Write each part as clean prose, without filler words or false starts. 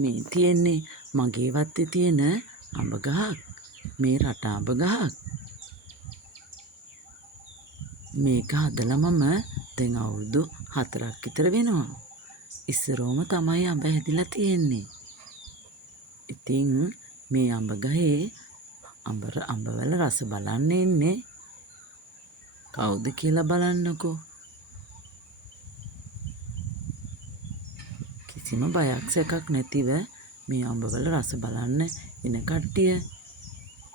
මේ තියෙන්නේ මගේ වත්තේ තියෙන අඹ ගහක්. මේ රට අඹ ගහක්. මේක හදලා මම දැන් අවුරුදු 4ක් විතර වෙනවා. ඉස්සරෝම තමයි අඹ හැදිලා තියෙන්නේ. ඉතින් මේ අඹ ගහේ අඹවල රස බලන්න ඉන්නේ. කවුද කියලා බලන්නකෝ. කිසිම බයක් සැකක් නැතිව මේ අඹවල රස බලන්න එන කට්ටිය.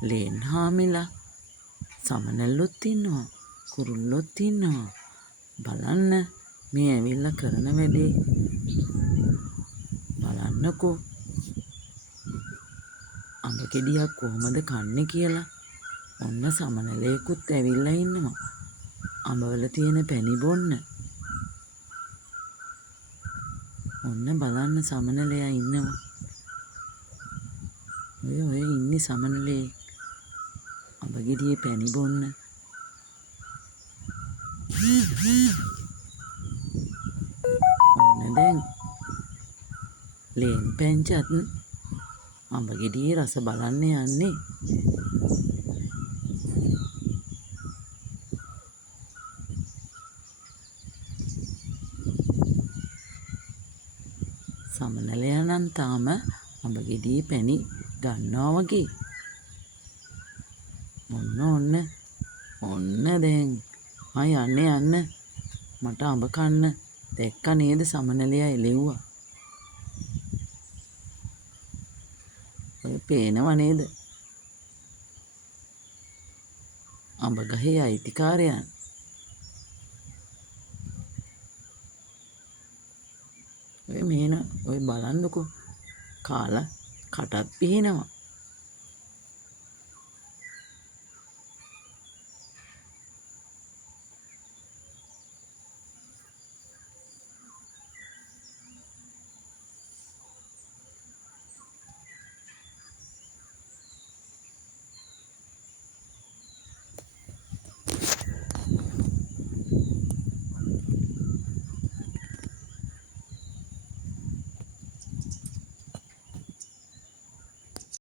ලේන් හාමිලා සමනල්ලොත් ඉන්නවා. කුරුල්ලොත් ඉන්නවා. බලන්න මේ ඇවිල්ලා කරන වැඩේ. බලන්නකෝ. අඹ ගෙඩියක් කොහොමද කන්නේ කියලා. ඔන්න සමනලයකුත් ඇවිල්ලා ඉන්නවා. අඹවල තියෙන පැණි බොන්න. ඔන්න බලන්න සමනලයා ඉන්නවා. ඔය ඉන්නේ සමනලේ. අඹ ගෙඩියේ පැණි බොන්න. ඔන්න දැන් ලේන් පැංචත් අඹ ගෙඩියේ රස බලන්න යන්නේ. සමනලයා නම් තාම අඹ ගෙඩියේ පැණි ගන්නවා වගේ. ඔන්න දැන් යන්න මට අඹ කන්න. දැක්ක නේද සමනලයා එළෙව්වා. ඔය පේනව නේද? අඹ ගහේ අයිතිකාරයන්. ඔය බලන්නකෝ. කාලා කටත් පිහිනවා.